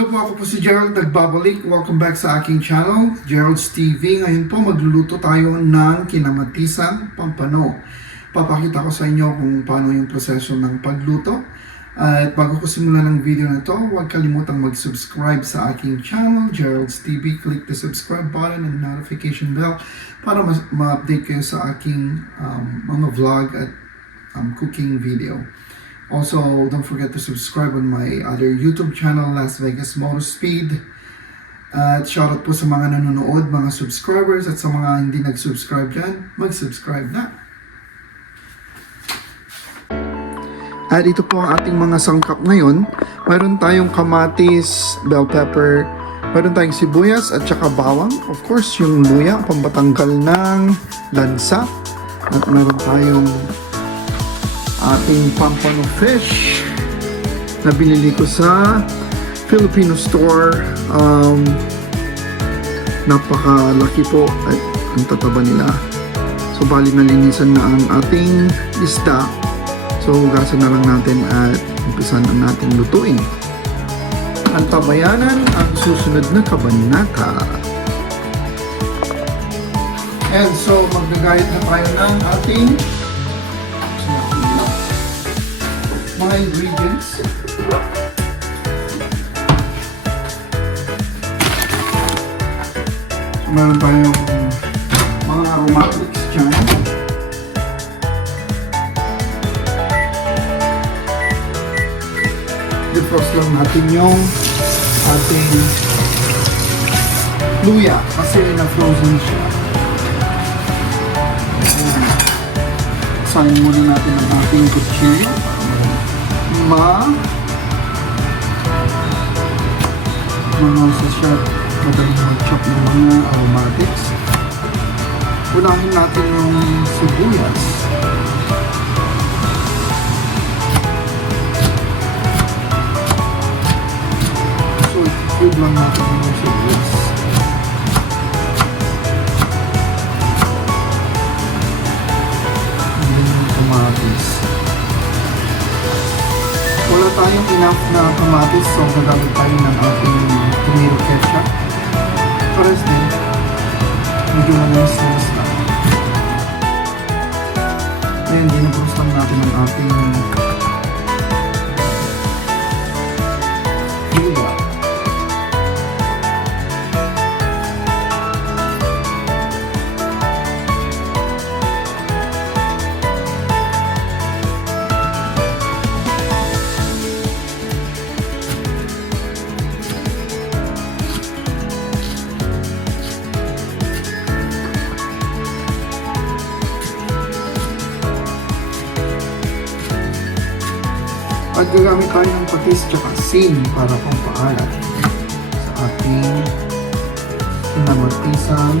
Hello po, ako po si Gerald, nagbabalik. Welcome back sa aking channel, Gerald's TV. Ngayon po, magluluto tayo ng kinamatisang pampano. Papakita ko sa inyo kung paano yung proseso ng pagluto. At bago ko simulan ng video na to, huwag kalimutang mag-subscribe sa aking channel, Gerald's TV. Click the subscribe button and notification bell para ma-update kayo sa aking mga vlog at cooking video. Also, don't forget to subscribe on my other YouTube channel, Las Vegas Motor Speed. At shoutout po sa mga nanonood, mga subscribers, at sa mga hindi nag-subscribe dyan, mag-subscribe na. At ito po ang ating mga sangkap ngayon. Mayroon tayong kamatis, bell pepper, mayroon tayong sibuyas at saka bawang. Of course, yung luya, pambatanggal ng lansa. At mayroon tayong ating pampano fish na binili ko sa Filipino store. Napakalaki po at ang tataba nila. So bali nalinisan na ang ating isda. So hugasan na lang natin at umpisan na natin lutuin. Ang tabayanan ang susunod na kabanata. And so maggagayat na tayo ng ating mga ingredients. So, meron tayong mga aromatics dyan. Defrost lang natin yung ating luya kasi na-frozen siya. Sayin muna natin ang ating kutsilyo. Sa siya madaling mag-chop ng mga aromatics. Unahin natin yung sibuyas. So, i-cube lang natin yung sibuyas. And then yung kamatis. Wala tayong enough na kamatis, so gagamit tayo ng ating tomato ketchup. Pares din, medyo manis-manis na. Ngayon, dinubos lang natin ang ating luya. At gagamit tayo ng patis tsaka asin para pampaalat sa ating kinamatisang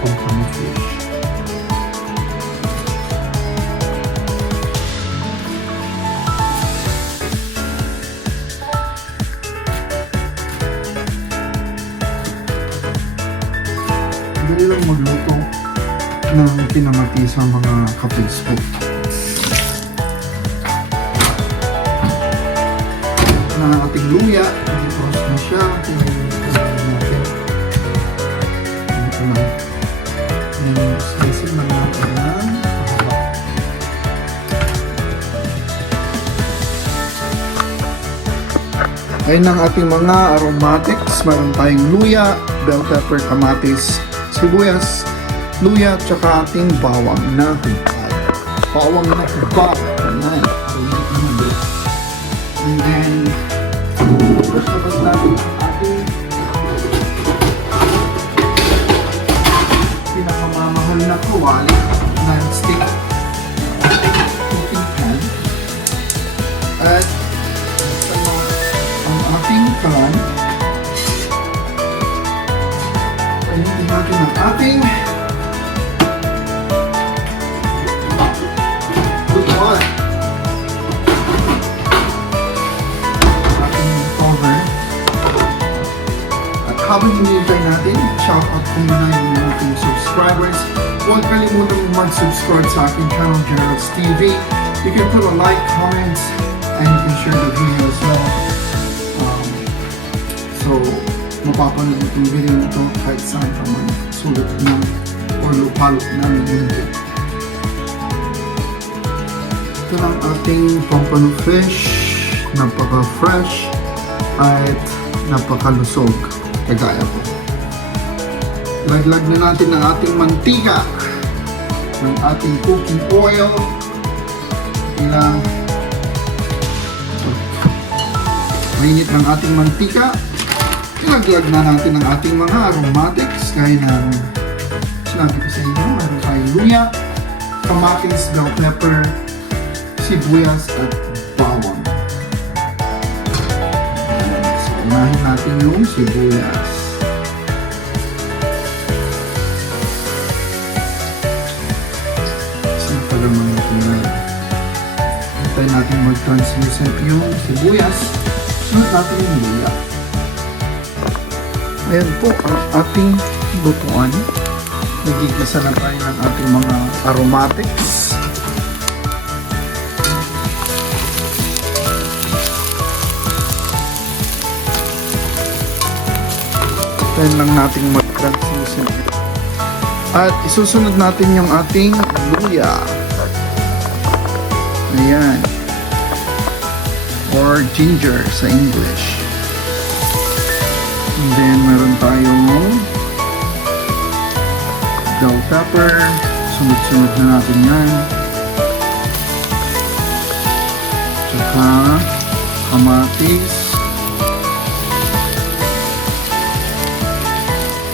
pampano fish. Dali lang magluto ng kinamatisang mga kapils po. Na ating luya, i-frost na siya. Slicing na natin ng ayun ang ating mga aromatics. Meron tayong luya, bell pepper, kamatis, sibuyas, luya, tsaka ating bawang na hubad. Bawang na hubad. And then tapos natin ang ating pinakamamahal na kawali, non-stick cooking pan. At ang ating pan. Painitin natin ang ating lutuan. Habang hinihintay natin, shoutout ko muna yung ating subscribers. Huwag kalimutang mag-subscribe sa aking channel, Gerald's TV. You can put a like, comments, and you can share the video as well. So, mapapanood itong video nito kahit saan ka man sulit na or lupalot na ng mundo. Ito lang ating pampano fish. Napaka-fresh at napakalusog. Kagaya po. Laglag na natin ang ating mantika ng ating cooking oil. Ilang mainit ng ating mantika. Ilaglag na natin ang ating mga aromatics gaya ng sinabi ko sa inyo. Meron tayong luya, kamatis, bell pepper, sibuyas at bawang. So, unahin natin yung sibuyas. Sinapalaman natin na hintayin natin mag-translucent yung sibuyas. Sunod natin yung luya. Ayan po ang ating lutuan. Nagigisa na tayo ng ating mga aromatics. Tayo lang natin mag-translucent. At isusunod natin yung ating luya. Ayan. Or ginger sa English. And then meron tayong bell pepper. Sunod-sunod na natin yan. Tsaka kamatis.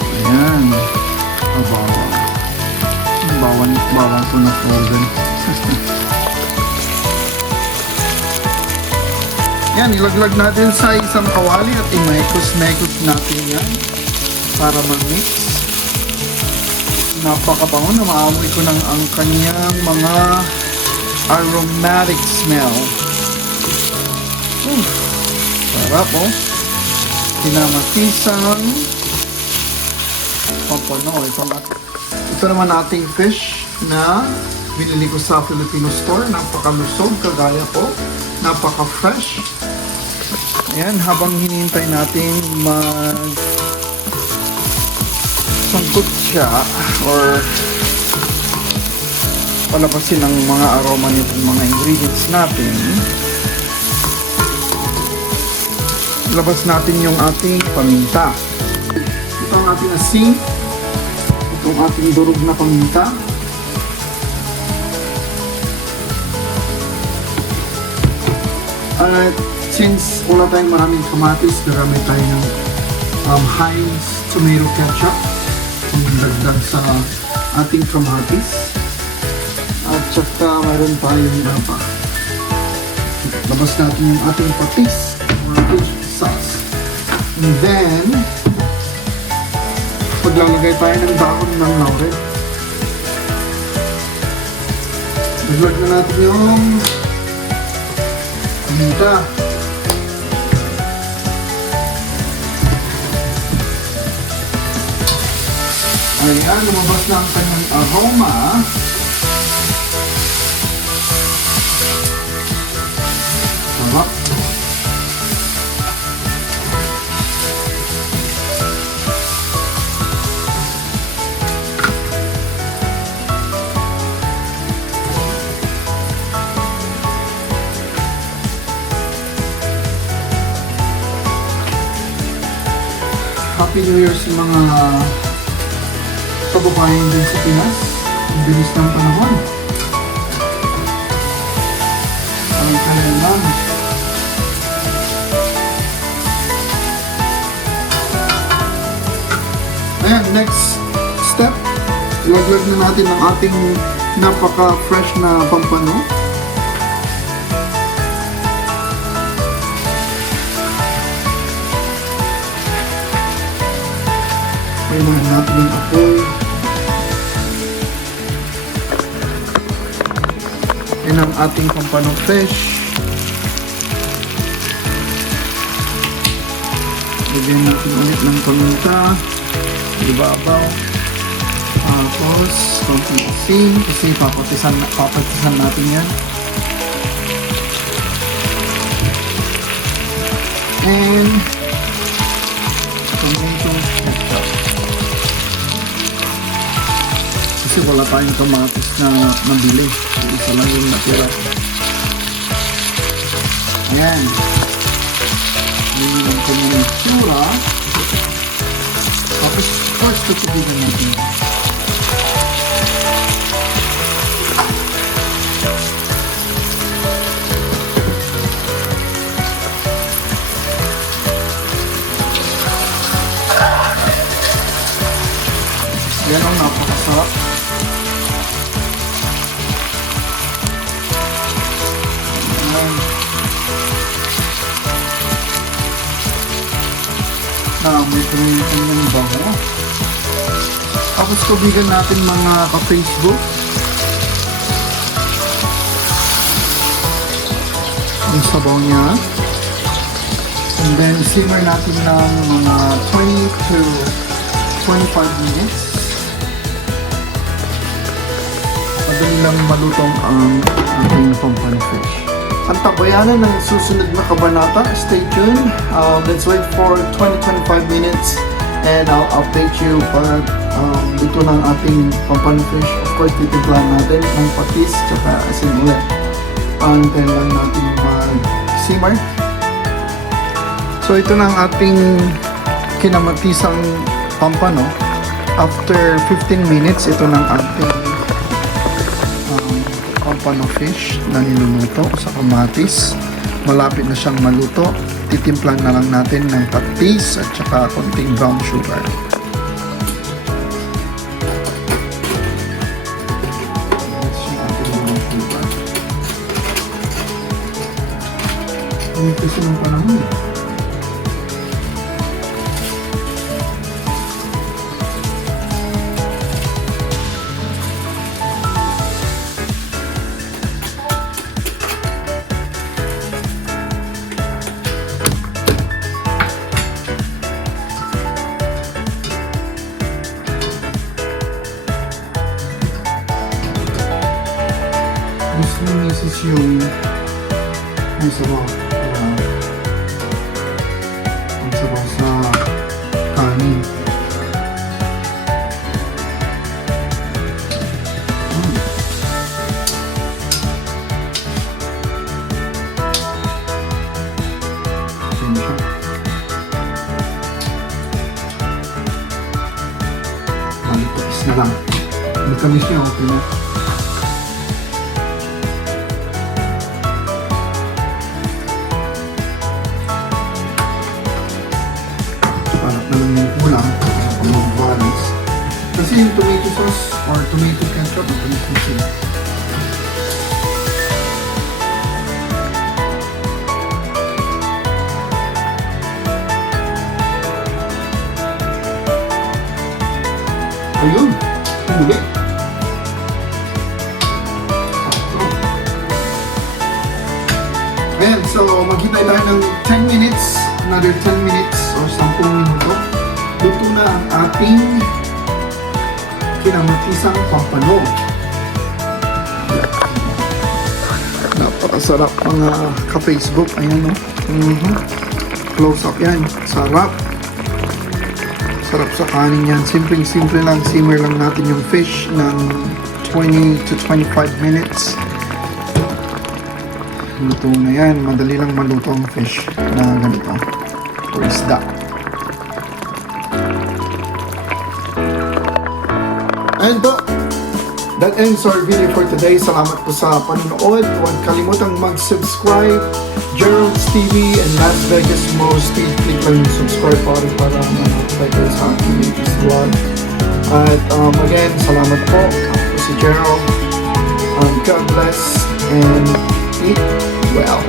Ayan. Bawang po na frozen. Yan, ilaglag natin sa isang kawali at imekos-mekos natin yan para mag-mix. Napakabango na maamoy ko ng ang kanyang mga aromatic smell. Sarap oh. Kinamatisang pampano. Ito naman ating fish na binili ko sa Filipino store. Napakalusog, kagaya po. Napaka-fresh. Ayan, habang hinihintay natin sangkot siya or palabasin ang mga aroma nitong mga ingredients natin, labas natin yung ating paminta. Ito ang ating asin. Ito ang ating durog na paminta. At since wala tayong maraming kamatis, gagamit tayo ng Heinz tomato ketchup. Dagdag sa ating kamatis. At saka mayroon tayong pa. Labas natin yung ating patis or fish sauce. And then, paglalagay tayo ng dahon ng laurel. Dagdag na natin yung paminta. Ayan, lumabas na ang kanyang aroma. Sarap. Happy New Year sa mga kababayan din sa Pinas. Ang bilis ng panahon. Ang kailan lang. Ayan, next step. Ilaglag na natin ang ating napaka-fresh na pampano. Kailangan natin yung apoy. Yan ang ating pampano fish. Lagyan natin ulit ng paminta. Ibabaw. Tapos, konting asin. Kasi papatisan natin yan. And kasi wala tayong kamatis na nabili. Isa lang yung natira. Ayan. Ayan yung kanyang itsura. Tapos first tutubigan natin. Yan ang napakasarap. May kumitin ng bango. Tapos tubigan natin mga ka-Facebook. Ang sabaw niya. And then simmer natin ng mga 20 to 25 minutes. Madali lang malutong ang ating pampano fish. Ang tabayanan ng susunod na kabanata, stay tuned. Let's wait for 20-25 minutes and I'll update you pag luto ng ating pampano fish. Of course, titimplan natin ng patis tsaka asin ulit. Paantayin lang natin mag-simmer. So ito na ang ating kinamatisang pampano. After 15 minutes, ito na ang ating pampano fish na niluluto sa kamatis. Malapit na siyang maluto. Titimplan na lang natin ng patis at saka konting brown sugar. Ano kasi ng panahon? Gusto ng misis yung ang sabaw sa kanin. Ayan siya. Malitais na lang. Matamis niya, okay na. Kasi yung tomato sauce or tomato ketchup, matamis na siya. Ayun, hindi. Ayan, so maghintay tayo ng 10 minutes, another 10 minutes or 10 minuto. Luto na ang ating kinamatisang pampano. Napakasarap mga ka-Facebook. Ayan o. Close up yan. Sarap. Sarap sa kanin yan. Simple lang. Simmer lang natin yung fish ng 20 to 25 minutes. Luto na yan. Madali lang maluto ang fish na ganito. O isda. And that ends our video for today. Salamat po sa panonood. Huwag kalimutang mag-subscribe. Gerald's TV and Las Vegas Most. Click lang yung subscribe para ma-notify kayo sa aking latest vlog. At again, salamat po. Ako si Gerald. God bless and eat well.